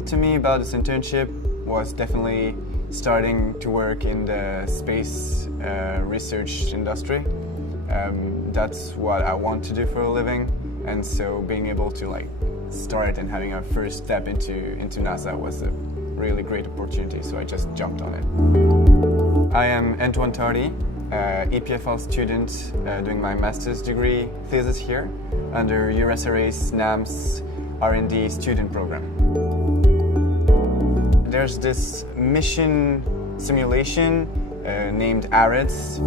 appealed to me about this internship was definitely starting to work in the space research industry. That's what I want to do for a living, and so being able to start and having a first step into NASA was a really great opportunity, so I just jumped on it. I am Antoine Tardy, EPFL student doing my master's degree thesis here under USRA's NAMS R&D student program. There's this mission simulation named ARADS.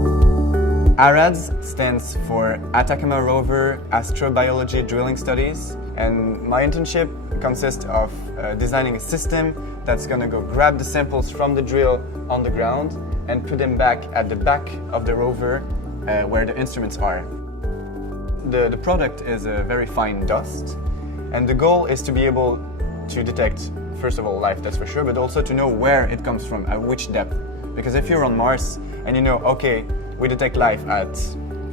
ARADS stands for Atacama Rover Astrobiology Drilling Studies, and my internship consists of designing a system that's going to go grab the samples from the drill on the ground and put them back at the back of the rover where the instruments are. The product is a very fine dust, and the goal is to be able to detect, first of all, life, that's for sure, but also to know where it comes from, at which depth. Because if you're on Mars and you know, okay, we detect life at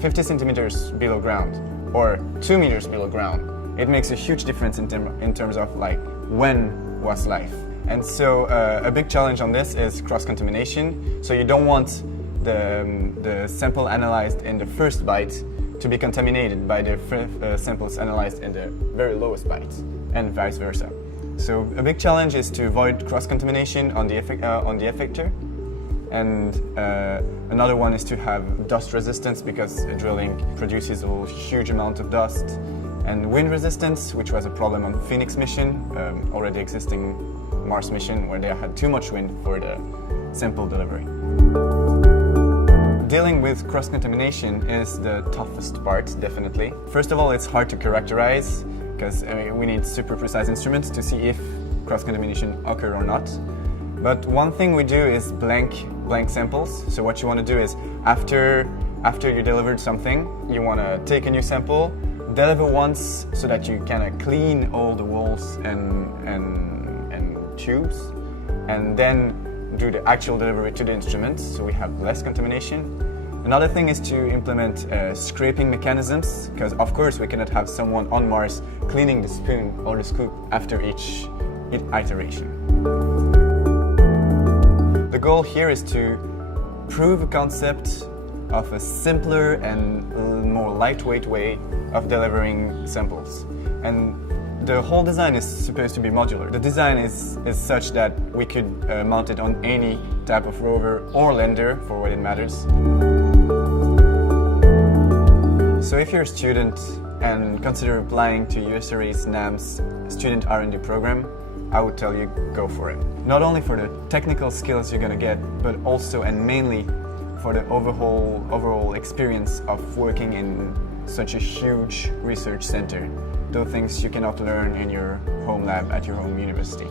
50 centimeters below ground or 2 meters below ground, it makes a huge difference in terms of when was life. And so a big challenge on this is cross-contamination. So you don't want the sample analyzed in the first bite to be contaminated by the samples analyzed in the very lowest bite, and vice versa. So a big challenge is to avoid cross-contamination on the effector. And another one is to have dust resistance, because drilling produces a huge amount of dust. And wind resistance, which was a problem on Phoenix mission, already existing Mars mission, where they had too much wind for the sample delivery. Dealing with cross-contamination is the toughest part, definitely. First of all, it's hard to characterize, because we need super precise instruments to see if cross-contamination occur or not. But one thing we do is blank samples. So what you want to do is, after you delivered something, you want to take a new sample, deliver once so that you kind of clean all the walls and tubes, and then do the actual delivery to the instruments, so we have less contamination. Another thing is to implement scraping mechanisms, because of course we cannot have someone on Mars cleaning the spoon or the scoop after each iteration. The goal here is to prove a concept of a simpler and more lightweight way of delivering samples. And the whole design is supposed to be modular. The design is such that we could mount it on any type of rover or lander, for what it matters. So if you're a student and consider applying to USRA's NAMS student R&D program, I would tell you, go for it. Not only for the technical skills you're gonna get, but also and mainly for the overall experience of working in such a huge research center. Those things you cannot learn in your home lab at your home university.